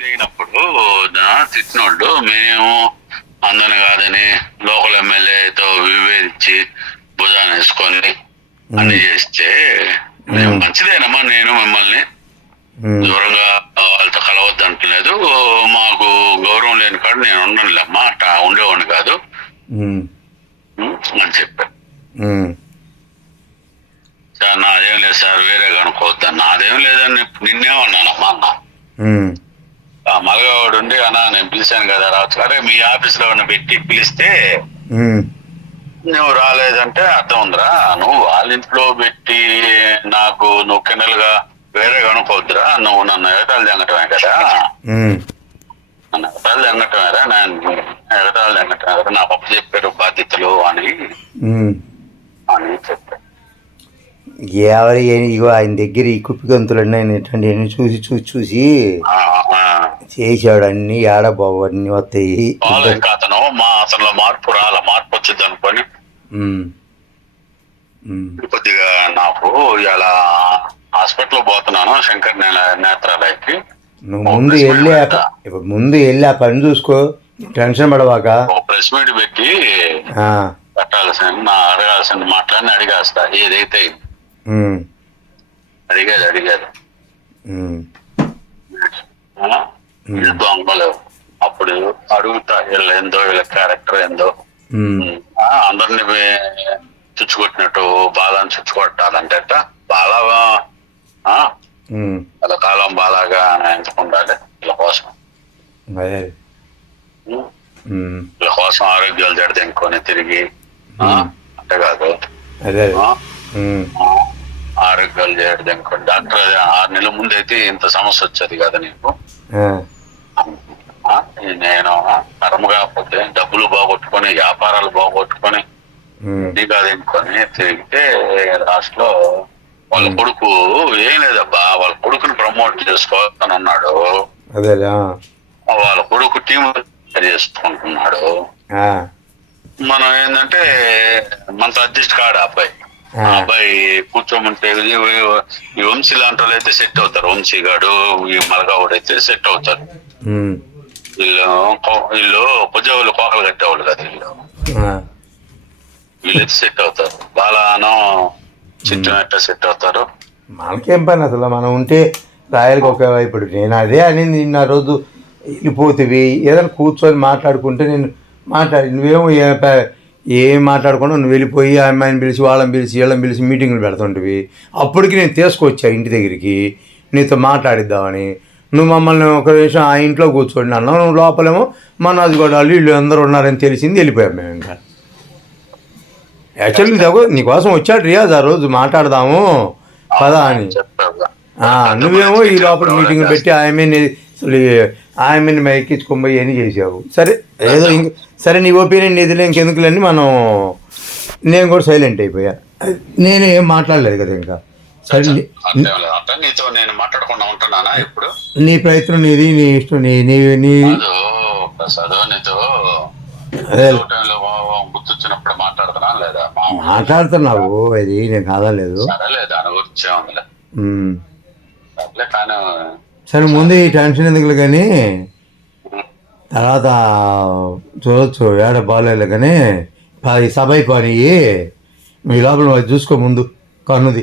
అయినప్పుడు తిట్టినోళ్ళు మేము అందరిని కాదని లోకల్ ఎమ్మెల్యేతో విభేదించి భుజాన్ని వేసుకొని అన్ని చేస్తే నేను మంచిదేనమ్మా నేను మిమ్మల్ని. దూరంగా వాళ్ళతో కలవద్దు అంటలేదు. మాకు గౌరవం లేని కాదు నేను ఉండనులేమ్మా అట్టా ఉండేవాడిని కాదు. అని చెప్పాను సార్ నాదేం లేదు సార్ వేరే కనుక్కోవద్దు నాదేం లేదని నిన్నేమన్నానమ్మా అన్న. మలగవాడు ఉండి అన్నా నేను పిలిచాను కదా రావచ్చు. అరే మీ ఆఫీస్లో ఉన్న పెట్టి పిలిస్తే నువ్వు రాలేదంటే అర్థం ఉందిరా. నువ్వు వాళ్ళ ఇంట్లో పెట్టి నాకు నువ్వు కిండలుగా వేరే కనుక్కోవద్దురా నువ్వు నన్ను ఎగటాలు తెంగటమే కదా. నన్ను ఎగటాలు తెంగటమేరా నేను ఎగటాలు తెంగటమే కదా నా పప్పు చెప్పారు బాధ్యతలు అని. అని చెప్పారు ఎవరు ఇగో ఆయన దగ్గర ఈ కుప్పి గంతులన్నీ ఆయన ఇట్లాంటి అన్ని చూసి చూసి చూసి చేసాడు అన్ని ఏడ బాబు అన్ని వస్తాయి అతను మా అతనిలో మార్పు రాల మార్పు వచ్చింది అనుకొని కొద్దిగా నాకు ఇలా హాస్పిటల్ పోతున్నాను శంకర్ నేత్రాలయకి. నువ్వు ముందు వెళ్ళి ఇప్పుడు ముందు వెళ్ళి ఆ పని చూసుకో టెన్షన్ పడవాక. ప్రెస్ మీట్ పెట్టి ఆ, పెట్టాల్సిన నా అడగాల్సింది మాట్లాడిని అడిగేస్తా ఏదైతే అడిగేది అడిగేది. వీళ్ళు దొంగలు అప్పుడు అడుగుతా వీళ్ళ ఏందో వీళ్ళ క్యారెక్టర్ ఏందో. ఉమ్, ఆ, అందరిని చుచ్చుకొట్టినట్టు బాలాని చుచ్చుకొట్టాలంటే వాళ్ళ కాలం బాలాగా ఎంచుకుంటాలి వీళ్ళ కోసం. వీళ్ళ కోసం ఆరోగ్యాలు జడదెంకొని తిరిగి అంటే కాదు. ఆరోగ్యాలు జడదెంకొని డాక్టర్ ఆరు నెలల ముందు అయితే ఇంత సమస్య వచ్చేది కదా నీకు. నేను కర్మ కాకపోతే డబ్బులు బాగొట్టుకొని వ్యాపారాలు బాగొట్టుకొని అదించుకొని తిరిగితే లాస్ట్లో వాళ్ళ కొడుకు ఏం లేదబ్బా వాళ్ళ కొడుకుని ప్రమోట్ చేసుకోవాలని అన్నాడు వాళ్ళ కొడుకు టీం చేసుకుంటున్నాడు. మనం ఏంటంటే మనతో అడ్జస్ట్ కాడు అబ్బాయి. అబ్బాయి కూర్చోమంటే ఈ- వంశీ లాంటి వాళ్ళు అయితే సెట్ అవుతారు. వంశీ గాడు ఈ మలగావుడు అయితే సెట్ అవుతారు. వీళ్ళు వీళ్ళు కోకలు కట్టేవాళ్ళు కదా వీళ్ళు సెట్ అవుతారు బాలానో చిట్టు సెట్ అవుతారు మనకేం పని అసలు మనం ఉంటే రాయలకి ఒక ఇప్పుడు నేను అదే అని నిన్న రోజు వెళ్ళిపోతివి ఏదైనా కూర్చొని మాట్లాడుకుంటే నేను మాట్లాడి నువ్వేమో ఏ మాట్లాడకుండా నువ్వు వెళ్ళిపోయి ఆ అమ్మాయిని పిలిచి వాళ్ళని పిలిచి వీళ్ళని పిలిచి మీటింగ్లు పెడుతుంటివి అప్పటికి నేను తీసుకొచ్చా ఇంటి దగ్గరికి నీతో మాట్లాడిద్దామని నువ్వు మమ్మల్ని ఒక నిమిషం ఆ ఇంట్లో కూర్చోండి అన్నావు. నువ్వు లోపలేమో మన అది కూడా వాళ్ళు వీళ్ళు అందరూ ఉన్నారని తెలిసింది వెళ్ళిపోయాం మేము ఇంకా. యాక్చువల్లీ దగ్గర నీకోసం వచ్చాడు రియాజ్ ఆ రోజు మాట్లాడదాము పదా అని. నువ్వేమో ఈ లోపల మీటింగ్ పెట్టి ఆయమ్మని అసలు ఆయమ్మని ఎక్కించుకొని అని చేసావు? సరే ఏదో ఇంక సరే నీ ఒపీనియన్ నీదిలే ఇంకెందుకులేని మనం నేను కూడా సైలెంట్ అయిపోయా. నేనే మాట్లాడలేదు కదా ఇంకా. అంటే నీతో నేను మాట్లాడకుండా ఉంటున్నానా ఇప్పుడు? నీ ప్రయత్నం నీది నీ ఇష్టం నీ నీ నీ ప్రసాద్ నీతో గుర్తొచ్చినప్పుడు మాట్లాడుతున్నా లేదా? మాట్లాడుతున్నావు అది నేను కాదలేదు సరేలే దాని గురించి ఉందిలే. ఉమ్. సరేలే కానీ సరే ముందు ఈ టెన్షన్ ఎందుకులే కానీ తర్వాత చూడొచ్చు ఏడ బాగాలేదు కానీ సభ అయిపోయి మీ లోపల చూసుకో ముందు కన్నుది.